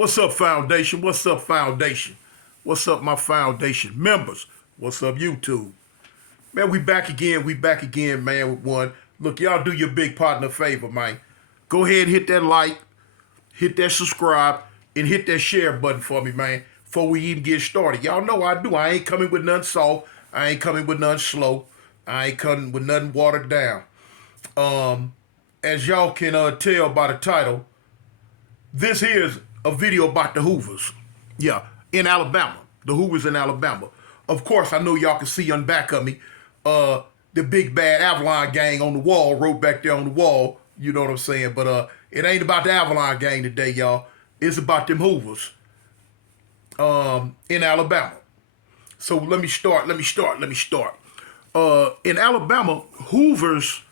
What's up, Foundation? What's up, Foundation? What's up, my Foundation members? What's up, YouTube? Man, we back again. We back again, man, with one. Look, y'all do your big partner a favor, man. Go ahead and hit that like, hit that subscribe, and hit that share button for me, man, before we even get started. Y'all know I do. I ain't coming with nothing soft. I ain't coming with nothing slow. I ain't coming with nothing watered down. As y'all can tell by the title, this here's a video about the Hoovers. Yeah, in Alabama. The Hoovers in Alabama. Of course, I know y'all can see on back of me, the big bad Avalon gang on the wall, wrote back there on the wall. You know what I'm saying? But it ain't about the Avalon gang today, y'all. It's about them Hoovers in Alabama. So let me start. In Alabama, Hoovers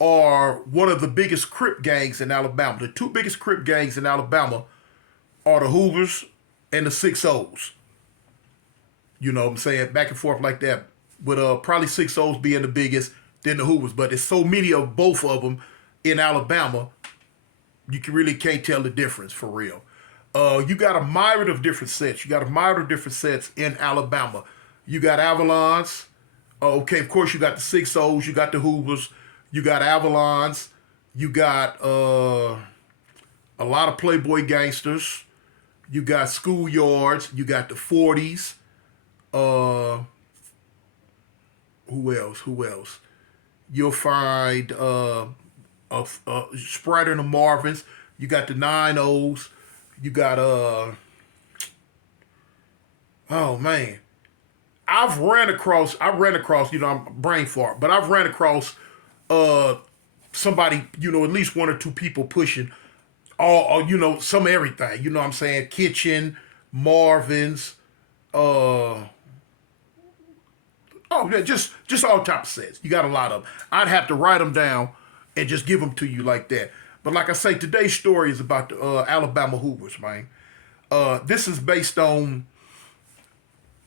are one of the biggest Crip gangs in Alabama. The two biggest Crip gangs in Alabama are the Hoovers and the 6-0s. You know what I'm saying? Back and forth like that. With probably 6-0s being the biggest, then the Hoovers. But there's so many of both of them in Alabama, you really can't tell the difference for real. You got a myriad of different sets. You got a myriad of different sets in Alabama. You got Avalons. Okay, of course you got the 6-0s. You got the Hoovers. You got Avalons. You got a lot of Playboy gangsters. You got schoolyards. You got the 40s. Who else? You'll find Sprite and the Marvins. You got the 9-0s. You got oh man. I ran across, you know, I'm brain fart, but I've ran across somebody, you know, at least one or two people pushing all you know, some everything. You know what I'm saying? Kitchen, Marvin's, yeah, just all type of sets. You got a lot of them. I'd have to write them down and just give them to you like that. But like I say, today's story is about the Alabama Hoovers, man. This is based on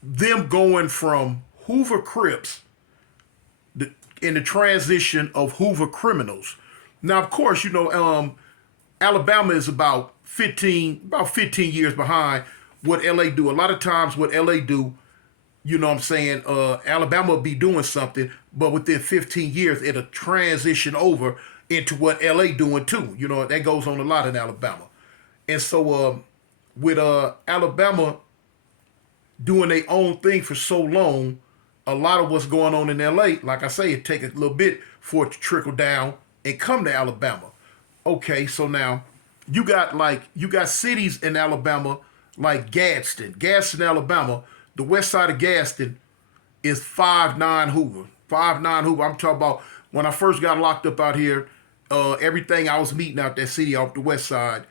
them going from Hoover Crips in the transition of Hoover criminals. Now, of course, you know, Alabama is about 15 years behind what LA do. A lot of times what LA do, you know what I'm saying, Alabama will be doing something, but within 15 years, it'll transition over into what LA doing too. You know, that goes on a lot in Alabama. And so with Alabama doing their own thing for so long, a lot of what's going on in LA, like I say, it take a little bit for it to trickle down and come to Alabama. Okay, so now you got cities in Alabama like Gadsden. Gadsden, Alabama, the west side of Gadsden is 5-9 Hoover. 5-9 Hoover. I'm talking about when I first got locked up out here, everything I was meeting out that city off the west side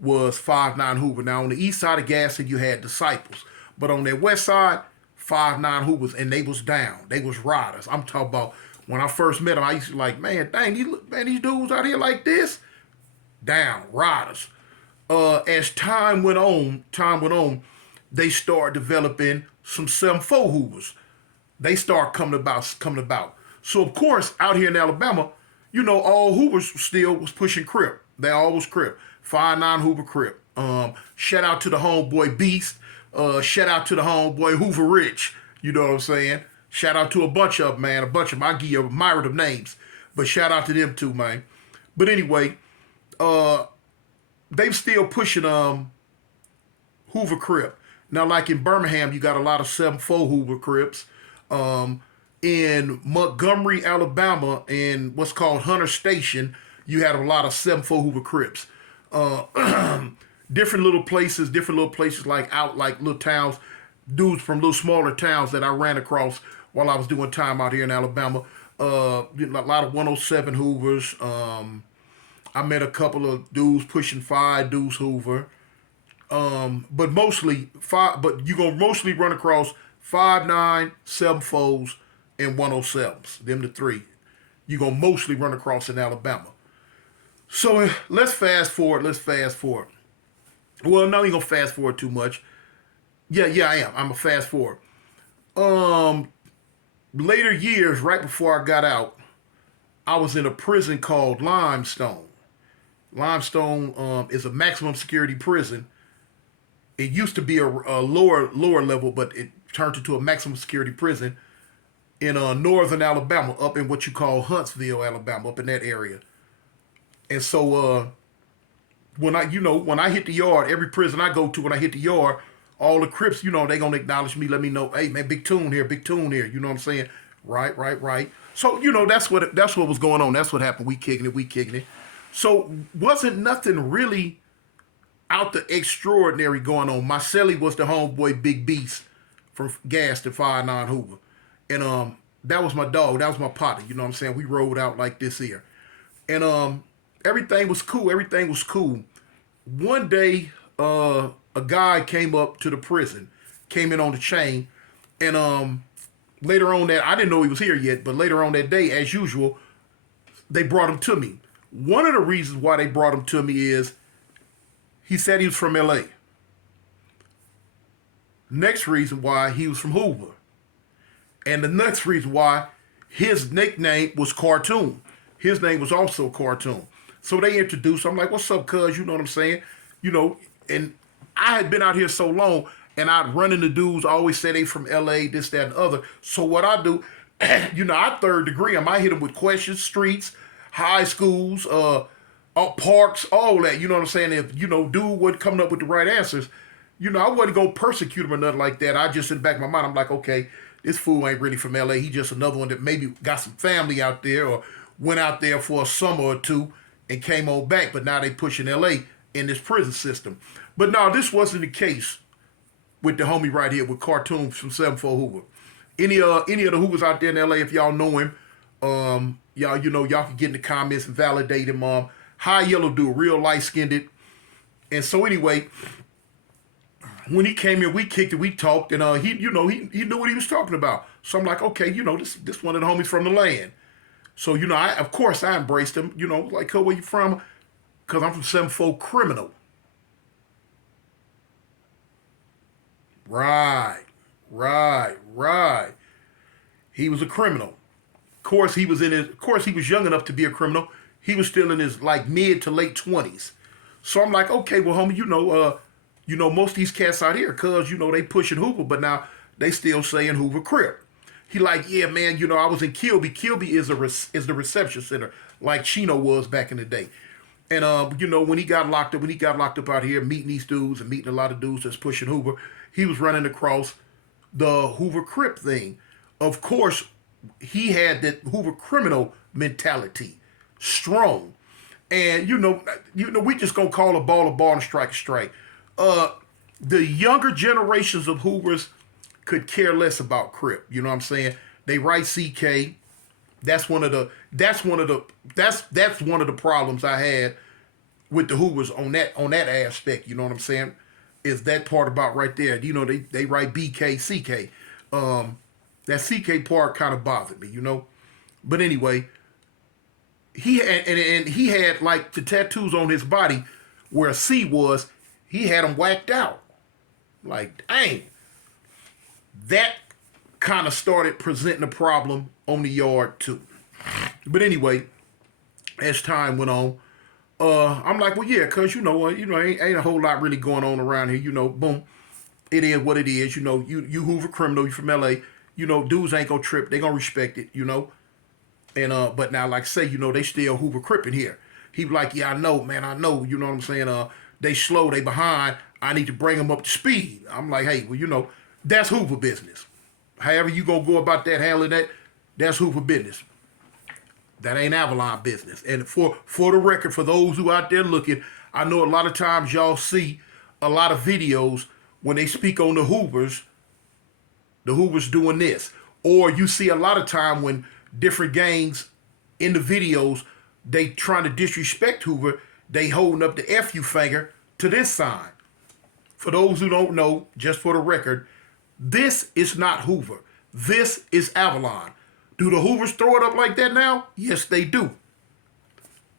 was 5-9 Hoover. Now on the east side of Gadsden, you had Disciples. But on that west side, 5-9 Hoovers, and they was down. They was riders. I'm talking about when I first met them, I used to like, man, dang, these dudes out here like this, down, riders. As time went on, they started developing some 7-4 Hoovers. They start coming about. So of course, out here in Alabama, you know, all Hoovers still was pushing Crip. They all was Crip. 5-9 Hoover Crip. Shout out to the homeboy Beast. Shout out to the homeboy Hoover Rich. You know what I'm saying? Shout out to a bunch of them, man. A bunch of them. I give you a myriad of names. But shout out to them too, man. But anyway, they still pushing Hoover Crip. Now, like in Birmingham, you got a lot of 7-4 Hoover Crips. In Montgomery, Alabama, in what's called Hunter Station, you had a lot of 7-4 Hoover Crips. Different little places like little towns, dudes from little smaller towns that I ran across while I was doing time out here in Alabama. A lot of 107 Hoovers. I met a couple of dudes pushing 5 Deuce Hoover. But you're gonna mostly run across 5-9, 7-4s, and 107s. Them the three. You're gonna mostly run across in Alabama. So let's fast forward. Well, no, you gonna fast forward too much. Yeah, I am. I'm a fast forward. Later years, right before I got out, I was in a prison called Limestone. Limestone is a maximum security prison It used to be a lower level, but it turned into a maximum security prison in northern Alabama, up in what you call Huntsville, Alabama, up in that area. And so when I hit the yard, every prison I go to, when I hit the yard, all the Crips, they gonna acknowledge me, let me know, hey man, big tune here. You know what I'm saying? Right, right, right. So that's what was going on. That's what happened. We kicking it. So wasn't nothing really out the extraordinary going on. Marcelli was the homeboy Big Beast from Gas to 59 Hoover. And that was my dog. That was my partner. You know what I'm saying? We rolled out like this here. And everything was cool. Everything was cool. One day, a guy came up to the prison, came in on the chain, and later on that, I didn't know he was here yet, but later on that day, as usual, they brought him to me. One of the reasons why they brought him to me is he said he was from LA. Next reason why he was from Hoover. And the next reason why his nickname was Cartoon. His name was also Cartoon. So they introduced, I'm like, what's up, cuz? You know what I'm saying? And I had been out here so long, and I'd run into dudes, always say they from LA, this, that, and the other. So what I do, I third degree them. I hit them with questions, streets, high schools, parks, all that. You know what I'm saying? If, dude wasn't coming up with the right answers, I wasn't going to persecute him or nothing like that. I just, in the back of my mind, I'm like, okay, this fool ain't really from LA. He just another one that maybe got some family out there or went out there for a summer or two and came on back. But now they pushing LA in this prison system. But no, this wasn't the case with the homie right here with Cartoon from 74 Hoover. Any of the Hoovers out there in LA, if y'all know him, y'all can get in the comments and validate him. High yellow dude, real light skinned. And so anyway, when he came in, we kicked it, we talked, and he knew what he was talking about. So I'm like, okay, this one of the homies from the land. So of course I embraced him. Like, where you from? Cause I'm from 74 Criminal. Right. He was a criminal. Of course he was young enough to be a criminal. He was still in his like mid to late 20s. So I'm like, okay, well, homie, most of these cats out here, cuz, they pushing Hoover, but now they still saying Hoover Crip. He like, yeah, man, I was in Kilby. Kilby is the reception center, like Chino was back in the day. And, when he got locked up out here, meeting these dudes and meeting a lot of dudes that's pushing Hoover, he was running across the Hoover Crip thing. Of course, he had that Hoover criminal mentality, strong. And, we just gonna call a ball and strike a strike. The younger generations of Hoovers could care less about Crip. You know what I'm saying? They write CK. That's one of the problems I had with the Hoovers on that aspect. You know what I'm saying? Is that part about right there? They write BK CK. That CK part kind of bothered me. But anyway, he had like the tattoos on his body where a C was. He had them whacked out. Like, dang. That kind of started presenting a problem on the yard too. But anyway, as time went on, I'm like, well, yeah, cause ain't a whole lot really going on around here. Boom, it is what it is. You Hoover criminal, you from LA. Dudes ain't gonna trip. They gonna respect it. And but now, like say, they still Hoover cripping here. He be like, yeah, I know, man, I know. You know what I'm saying? They slow, they behind. I need to bring them up to speed. I'm like, hey, well, that's Hoover business. However you gonna go about that, handling that, that's Hoover business. That ain't Avalon business. And for the record, for those who out there looking, I know a lot of times y'all see a lot of videos when they speak on the Hoovers doing this. Or you see a lot of time when different gangs in the videos, they trying to disrespect Hoover, they holding up the FU finger to this sign. For those who don't know, just for the record, this is not Hoover. This is Avalon. Do the Hoovers throw it up like that now? Yes, they do.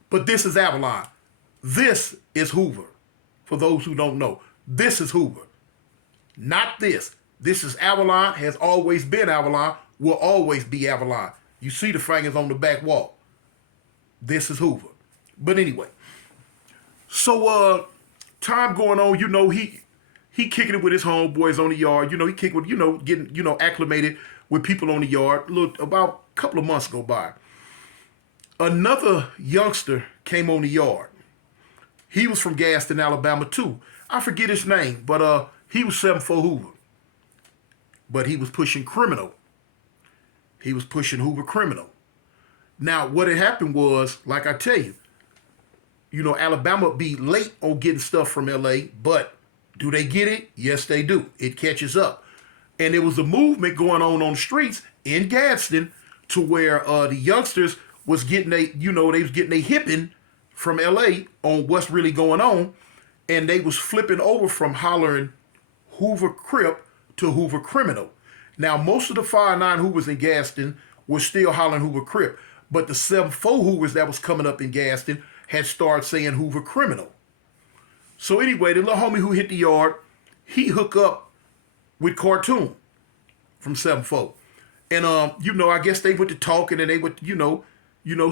But this is Avalon. This is Hoover. For those who don't know, this is Hoover. Not this. This is Avalon, has always been Avalon, will always be Avalon. You see the fingers on the back wall. This is Hoover. But anyway, so time going on, He kicking it with his homeboys on the yard. He kick with, getting, acclimated with people on the yard. Look, about a couple of months go by. Another youngster came on the yard. He was from Gaston, Alabama too. I forget his name, but he was 7'4" Hoover. But he was pushing criminal. He was pushing Hoover criminal. Now, what had happened was, like I tell you, Alabama be late on getting stuff from LA, but do they get it? Yes, they do. It catches up. And there was a movement going on the streets in Gadsden to where the youngsters was getting they was getting a hipping from LA on what's really going on. And they was flipping over from hollering Hoover Crip to Hoover Criminal. Now, most of the 5'9" Hoovers in Gaston were still hollering Hoover Crip, but the 7'4" Hoovers that was coming up in Gaston had started saying Hoover Criminal. So anyway, the little homie who hit the yard, he hooked up with Cartoon from 7'4". And, I guess they went to talking and they went,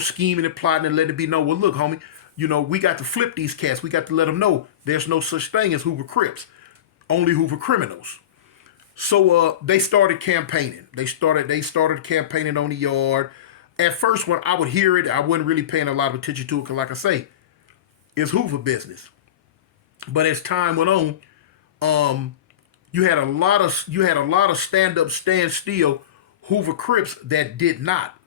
scheming and plotting and letting it be known, well, look, homie, we got to flip these cats. We got to let them know there's no such thing as Hoover Crips, only Hoover Criminals. So they started campaigning. They started campaigning on the yard. At first, when I would hear it, I wasn't really paying a lot of attention to it because, like I say, it's Hoover business. But as time went on, you had a lot of stand-up, stand-still Hoover Crips that did not,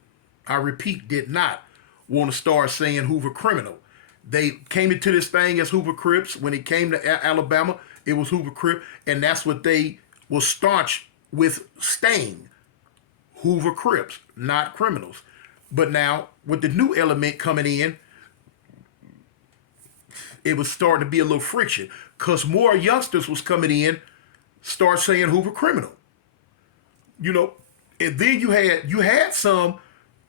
I repeat, did not want to start saying Hoover Criminal. They came into this thing as Hoover Crips. When it came to Alabama, it was Hoover Crip, and that's what they was staunch with staying. Hoover Crips, not criminals. But now, with the new element coming in, it was starting to be a little friction because more youngsters was coming in, start saying Hoover Criminal. And then you had some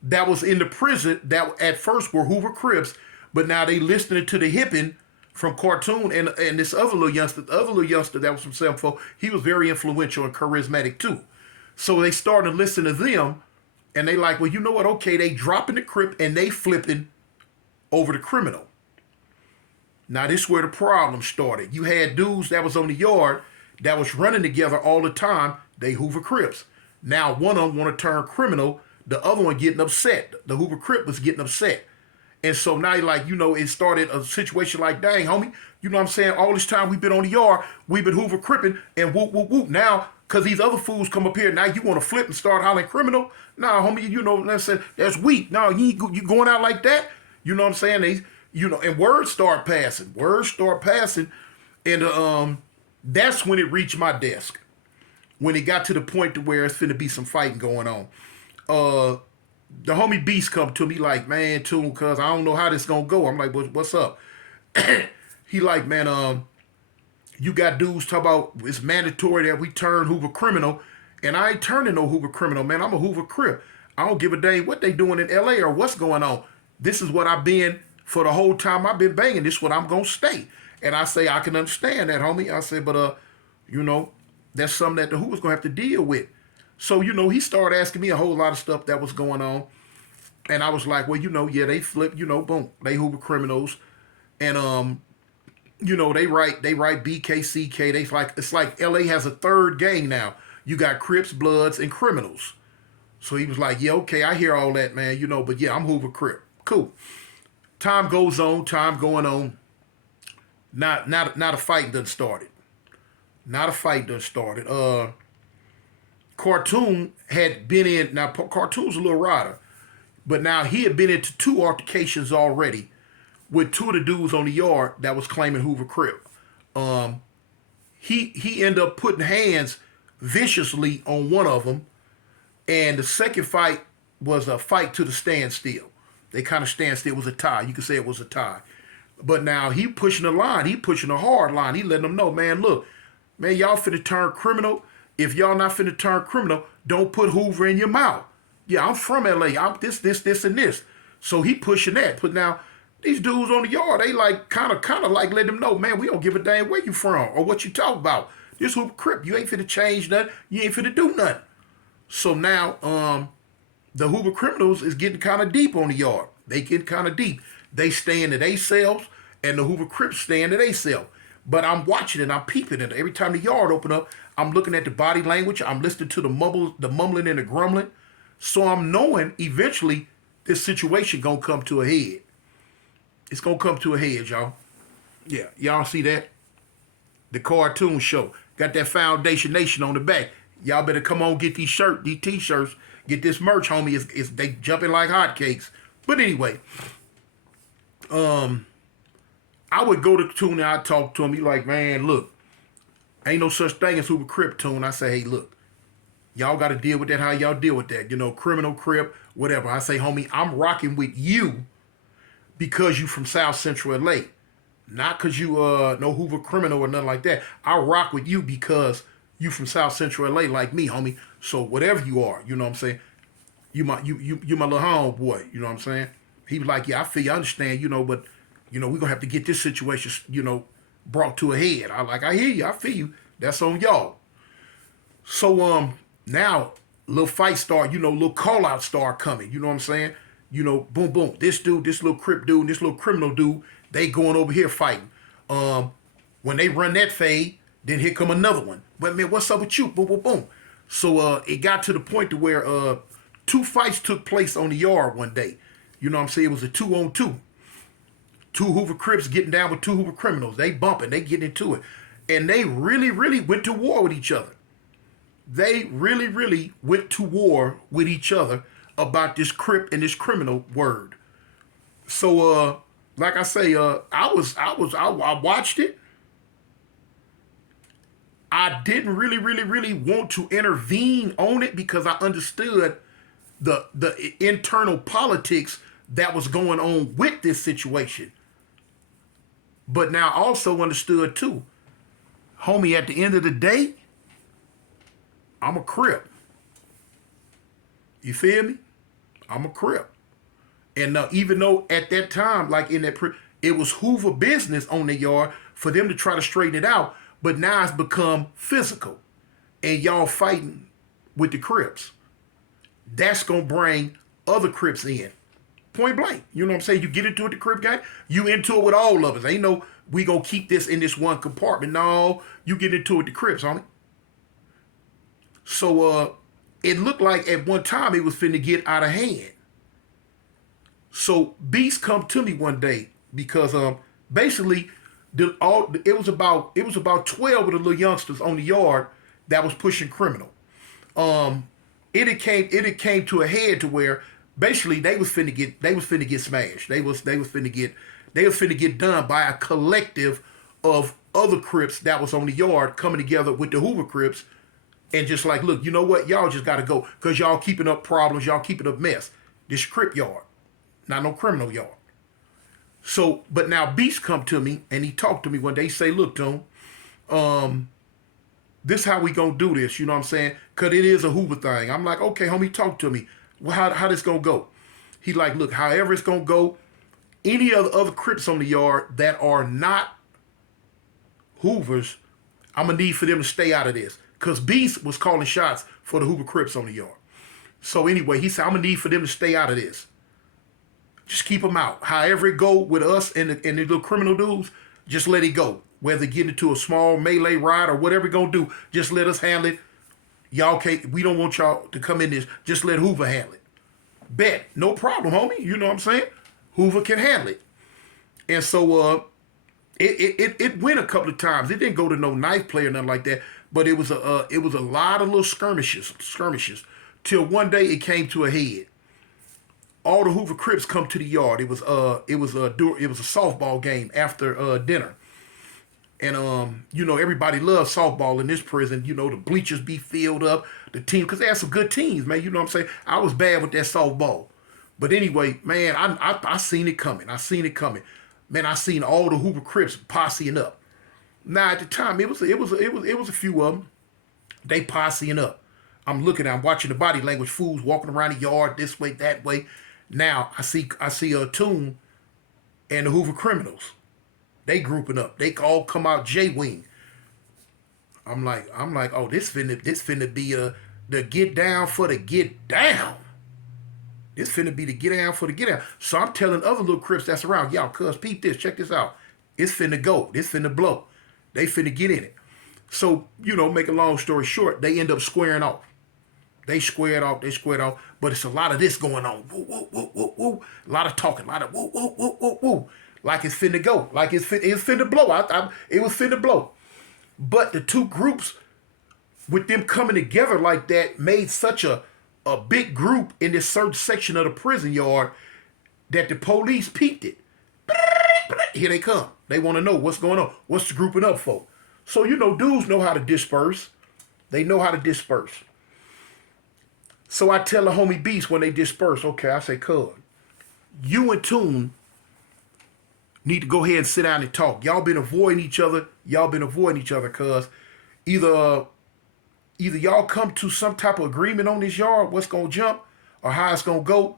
that was in the prison that at first were Hoover Crips, but now they listening to the hipping from Cartoon and this other little youngster, that was from 7'4", he was very influential and charismatic too. So they started to listen to them, and they like, well, you know what? Okay, they dropping the Crip and they flipping over the criminal. Now this is where the problem started. You had dudes that was on the yard that was running together all the time. They Hoover Crips. Now one of them want to turn criminal. The other one getting upset. The Hoover Crip was getting upset. And so now, it started a situation like, dang, homie, you know what I'm saying? All this time we've been on the yard, we've been Hoover Cripping and whoop, whoop, whoop. Now, because these other fools come up here, now you want to flip and start hollering criminal? Nah, homie, that's weak. No, you going out like that? You know what I'm saying? And words start passing. And that's when it reached my desk. When it got to the point to where it's finna be some fighting going on. The homie Beast come to me like, man, too, cuz I don't know how this gonna go. I'm like, what's up? He like, man, you got dudes talk about it's mandatory that we turn Hoover Criminal, and I ain't turning no Hoover Criminal, man. I'm a Hoover Crip. I don't give a dang what they doing in LA or what's going on. This is what I've been for the whole time I've been banging. This is what I'm gonna stay. And I say, I can understand that, homie. I say, but that's something that the Hoover's gonna have to deal with. So, he started asking me a whole lot of stuff that was going on. And I was like, well, yeah, they flip, boom. They Hoover Criminals. And, they write BKCK. It's like LA has a third gang now. You got Crips, Bloods, and Criminals. So he was like, yeah, okay, I hear all that, man, but yeah, I'm Hoover Crip. Cool. Time goes on, time going on. Not a fight done started. Cartoon had been in, now Cartoon's a little rider, but now he had been into 2 altercations already with 2 of the dudes on the yard that was claiming Hoover Crip. He ended up putting hands viciously on one of them, and the second fight was a fight to the standstill. They kind of standstill. It was a tie. You could say it was a tie. But now he pushing a line. He pushing a hard line. He letting them know, man, look, man, y'all finna turn criminal. If y'all not finna turn criminal, don't put Hoover in your mouth. Yeah, I'm from LA. I'm this, and this. So he pushing that. But now, these dudes on the yard, they like kind of like let them know, man, we don't give a damn where you from or what you talk about. This Hoover Crip, you ain't finna change nothing. You ain't finna do nothing. So now, the Hoover Criminals is getting kind of deep on the yard. They getting kind of deep. They staying to themselves, and the Hoover Crips staying to themselves. But I'm watching it, I'm peeping it. Every time the yard open up, I'm looking at the body language. I'm listening to the mumbling and the grumbling. So I'm knowing eventually this situation gonna come to a head. It's gonna come to a head, y'all. Yeah, y'all see that? The cartoon show got that Foundation Nation on the back. Y'all better come on, get these t-shirts, get this merch, homie. It's they jumping like hotcakes. But anyway, I would go to Tune and I'd talk to him. He like, man, look, ain't no such thing as Hoover Crip, Tune. I say, hey, look, y'all got to deal with that how y'all deal with that. You know, criminal, Crip, whatever. I say, homie, I'm rocking with you because you from South Central LA. Not because you no Hoover criminal or nothing like that. I rock with you because you from South Central LA like me, homie. So whatever you are, you know what I'm saying? You my little homeboy, you know what I'm saying? He was like, yeah, I feel you, I understand, you know, but you know, we're gonna have to get this situation, you know, brought to a head. I hear you, I feel you. That's on y'all. So now little fight start, you know, little call out start coming, you know what I'm saying? You know, boom, boom. This dude, this little Crip dude, and this little criminal dude, they going over here fighting. When they run that fade, then here come another one. But man, what's up with you? Boom, boom, boom. So it got to the point to where two fights took place on the yard one day. You know what I'm saying? It was a 2-on-2. Two Hoover Crips getting down with two Hoover criminals. They bumping, they getting into it. And they really, really went to war with each other. They really, really went to war with each other about this Crip and this criminal word. So like I say, I watched it. I didn't really, really, really want to intervene on it because I understood the internal politics that was going on with this situation. But now I also understood too, homie, at the end of the day, I'm a Crip. You feel me? I'm a Crip. And even though at that time, like in that, it was Hoover business on the yard for them to try to straighten it out, but now it's become physical. And y'all fighting with the Crips. That's going to bring other Crips in. Point blank. You know what I'm saying? You get into it, the Crip guy, you into it with all of us. Ain't no, we going to keep this in this one compartment. No, you get into it with the Crips, homie. So it looked like at one time it was finna get out of hand. So Beast come to me one day because basically it was about 12 of the little youngsters on the yard that was pushing criminal. It came to a head to where basically they was finna get smashed. They was finna get done by a collective of other Crips that was on the yard coming together with the Hoover Crips and just like, look, you know what? Y'all just gotta go because y'all keeping up problems, y'all keeping up mess. This Crip yard, not no criminal yard. So, but now Beast come to me and he talked to me one day. He say, look, Tone, this how we gonna do this, you know what I'm saying? Cause it is a Hoover thing. I'm like, okay, homie, talk to me. Well, how this gonna go? He like, look, however it's gonna go, any of the other Crips on the yard that are not Hoovers, I'm gonna need for them to stay out of this. Cause Beast was calling shots for the Hoover Crips on the yard. So anyway, he said, I'm gonna need for them to stay out of this. Just keep them out. However it go with us and the little criminal dudes, just let it go. Whether getting into a small melee ride or whatever we're gonna do, just let us handle it. Y'all can't, we don't want y'all to come in this. Just let Hoover handle it. Bet. No problem, homie. You know what I'm saying? Hoover can handle it. And so it went a couple of times. It didn't go to no knife play or nothing like that. But it was a lot of little skirmishes, till one day it came to a head. All the Hoover Crips come to the yard. It was a softball game after dinner, and you know everybody loves softball in this prison. You know the bleachers be filled up, the team because they had some good teams, man. You know what I'm saying? I was bad with that softball, but anyway, man, I seen it coming. Man, I seen all the Hoover Crips posseing up. Now at the time it was a few of them. They posseing up. I'm watching the body language. Fools walking around the yard this way, that way. Now I see a Tune and the Hoover criminals. They grouping up. They all come out J-wing. I'm like, oh, this finna be the get down for the get down. This finna be the get down for the get down. So I'm telling other little Crips that's around, y'all, cuz peep this, check this out. It's finna go. This finna blow. They finna get in it. So, make a long story short, they end up squaring off. They squared off, but it's a lot of this going on. Woo, woo, woo, woo, woo. A lot of talking, a lot of woo, woo, woo, woo, woo. Like it's finna go. Like it's finna blow. It was finna blow. But the two groups, with them coming together like that, made such a big group in this certain section of the prison yard that the police peeped it. Here they come. They want to know what's going on. What's the grouping up for? So, dudes know how to disperse. They know how to disperse. So I tell the homie Beast when they disperse, okay, I say, cuz, you and Tune need to go ahead and sit down and talk. Y'all been avoiding each other. Cuz either y'all come to some type of agreement on this yard, what's going to jump, or how it's going to go,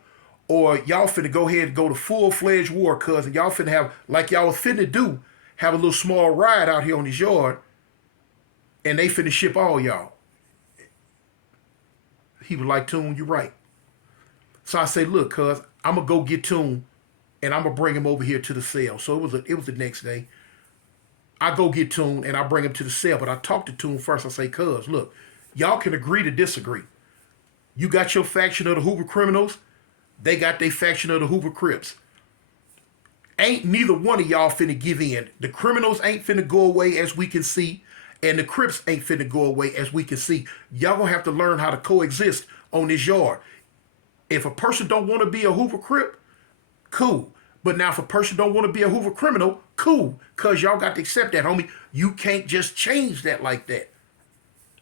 or y'all finna go ahead and go to full-fledged war, cuz, and y'all finna have, like y'all was finna do, have a little small riot out here on this yard, and they finna ship all y'all. He was like, Tune, you right. So I say, look, cuz, I'm going to go get Tune, and I'm going to bring him over here to the cell. So it was the next day. I go get Tune, and I bring him to the cell, but I talk to Tune first. I say, cuz, look, y'all can agree to disagree. You got your faction of the Hoover Criminals. They got their faction of the Hoover Crips. Ain't neither one of y'all finna give in. The criminals ain't finna go away as we can see, and the Crips ain't finna go away as we can see. Y'all gonna have to learn how to coexist on this yard. If a person don't want to be a Hoover Crip, cool. But now if a person don't want to be a Hoover criminal, cool. Cause y'all got to accept that, homie. You can't just change that like that.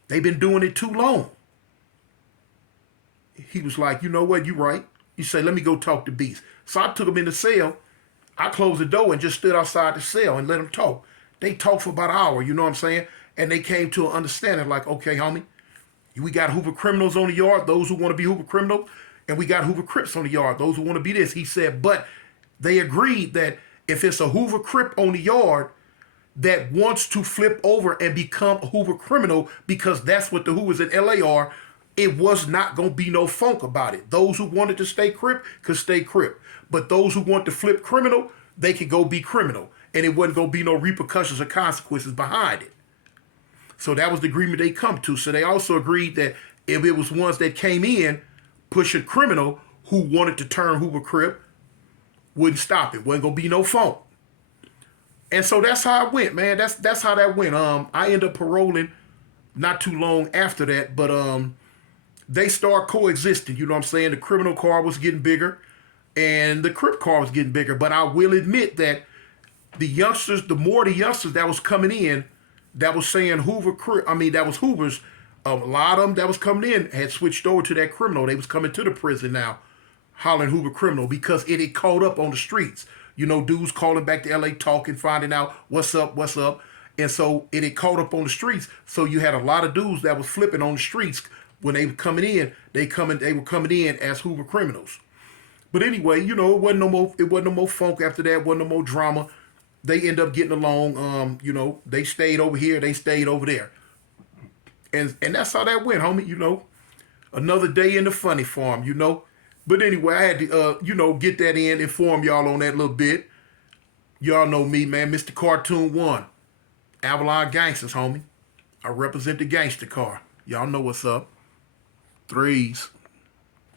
They've been doing it too long. He was like, you know what, you right. He said, let me go talk to Beast. So I took him in the cell. I closed the door and just stood outside the cell and let them talk. They talked for about an hour, you know what I'm saying? And they came to an understanding like, okay, homie, we got Hoover criminals on the yard, those who want to be Hoover criminals, and we got Hoover Crips on the yard, those who want to be this. He said, but they agreed that if it's a Hoover Crip on the yard that wants to flip over and become a Hoover criminal, because that's what the Hoovers in LA are, it was not going to be no funk about it. Those who wanted to stay Crip could stay Crip. But those who want to flip criminal, they could go be criminal. And it wasn't going to be no repercussions or consequences behind it. So that was the agreement they come to. So they also agreed that if it was ones that came in pushing criminal who wanted to turn Hoover Crip, wouldn't stop it. Wasn't going to be no funk. And so that's how it went, man. That's how that went. I ended up paroling not too long after that, but they start coexisting. You know what I'm saying? The criminal car was getting bigger and the Crip car was getting bigger. But I will admit that the more the youngsters that was coming in, that was saying Hoover Crip, that was Hoovers, a lot of them that was coming in had switched over to that criminal. They was coming to the prison now, hollering Hoover criminal, because it had caught up on the streets. You know, dudes calling back to LA talking, finding out what's up. And so it had caught up on the streets. So you had a lot of dudes that was flipping on the streets when they were coming in. They were coming in as Hoover criminals. But anyway, it wasn't no more funk after that. Wasn't no more drama. They end up getting along. They stayed over here. They stayed over there. And that's how that went, homie. Another day in the funny farm. But anyway, I had to, get that in, inform y'all on that little bit. Y'all know me, man, Mr. Cartoon 1. Avalon Gangsters, homie. I represent the gangster car. Y'all know what's up. Threes.